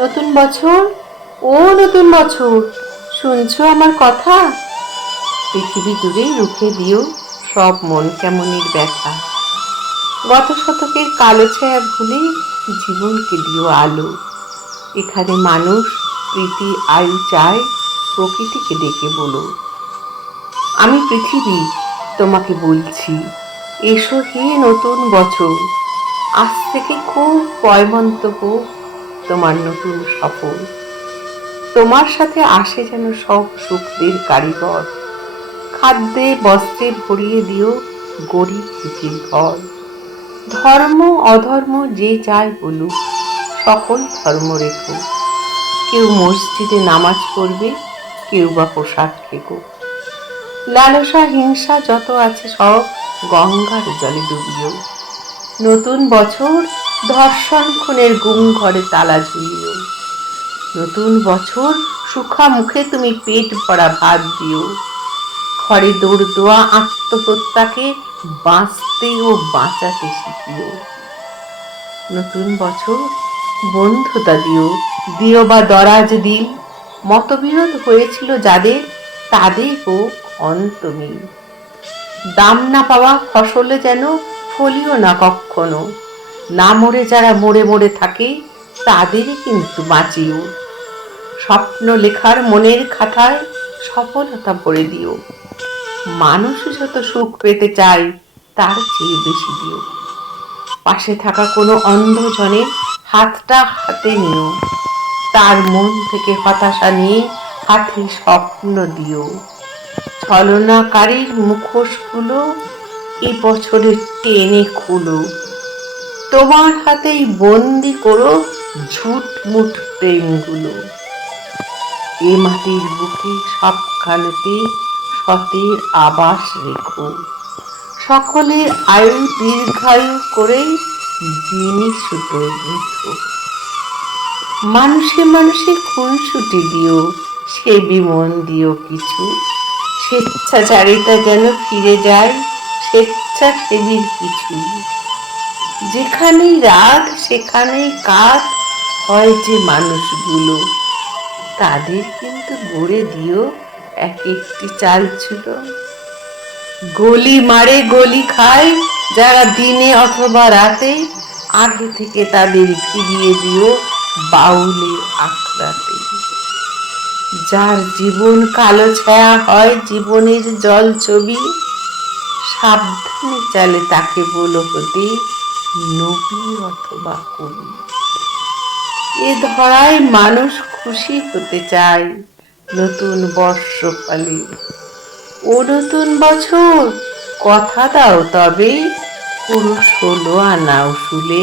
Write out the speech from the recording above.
নতুন বছর, ও নতুন বছর, শুনছো আমার কথা? পৃথিবী জুড়ে রুখে দিও সব মন কেমনের ব্যথা। গত শতকের কালো ছায়া ভুলে জীবনকে দিও আলো। এখানে মানুষ প্রীতি আয়ু চায়, প্রকৃতিকে ডেকে বলো, আমি পৃথিবী তোমাকে বলছি, এসো হে নতুন বছর। আজ থেকে খুব পয়মন্তব্য তোমার নতুন সফর। তোমার সাথে আসে যেন সব শক্তির কারিগর, খাদ্যে বস্ত্রে ভরিয়ে দিও গরিব দুঃখীর ঘর। ধর্ম অধর্ম যে যাই বলুক, সকল ধর্ম রেখো। কেউ মসজিদে নামাজ পড়বে, কেউ বা প্রসাদ খেকো। লালসা হিংসা যত আছে সব গঙ্গার জলে ডুবিও। নতুন বছর ধর্ষণ খুনের গুম ঘরে তালা ঝুলিও। নতুন বছর সুখা মুখে তুমি পেট ভরা ভাত দিও। ঘরে দৌড় দোয়া আত্মহত্যাকে বাঁচতে ও বাঁচাতে শিখিও। নতুন বছর বন্ধুতা দিও, দিও বা দরাজ দিল। মতবিরোধ হয়েছিল যাদের, তাদের হোক অন্তমিল। দাম না পাওয়া ফসলে যেন ফলিও না কখনো। না মরে যারা মরে মরে থাকে, তাদেরই কিন্তু বাঁচিও। স্বপ্ন লেখার মনের খাতায় সফলতা ভরে দিও। মানুষ যত সুখ পেতে চায়, তার চেয়ে বেশি দিও। পাশে থাকা কোনো অন্ধজনের হাতটা হাতে নিও। তার মন থেকে হতাশা নিয়ে হাতে স্বপ্ন দিও। ছলনাকারীর মুখোশগুলো এ বছরে টেনে খুলো। তোমার হাতেই বন্দি করো ঝুটমুট প্রেমগুলো। এ মাটির বুকে সবখানেতে সতের আবাস রেখো। সকলের আয়ু দীর্ঘায়ু করে জিনিস সুতো গেঁথো। মানুষে মানুষে খুনসুটি দিও, সে বিমন দিও কিছু। স্বেচ্ছাচারিতা যেন ফিরে যায় স্বেচ্ছাসেবীর কিছু। যেখানেই রাত সেখানেই কাজ হয় যে মানুষগুলো, তাদের কিন্তু গড়ে দিও এক একটি চাল ছিল। গলি মারে গলি খায় যারা দিনে অথবা রাতে, আগে থেকে তাদের ফিরিয়ে দিও বাউলের আখড়াতে। যার জীবন কালো ছায়া হয় জীবনের জল ছবি, সাবধানে চালে তাকে বলো হতে নবী অথবা কবি। এ ধরায় মানুষ খুশি হতে চায় নতুন বর্ষকালে। ও নতুন বছর, কথা দাও তবে পুরো 16 আনা উসুলে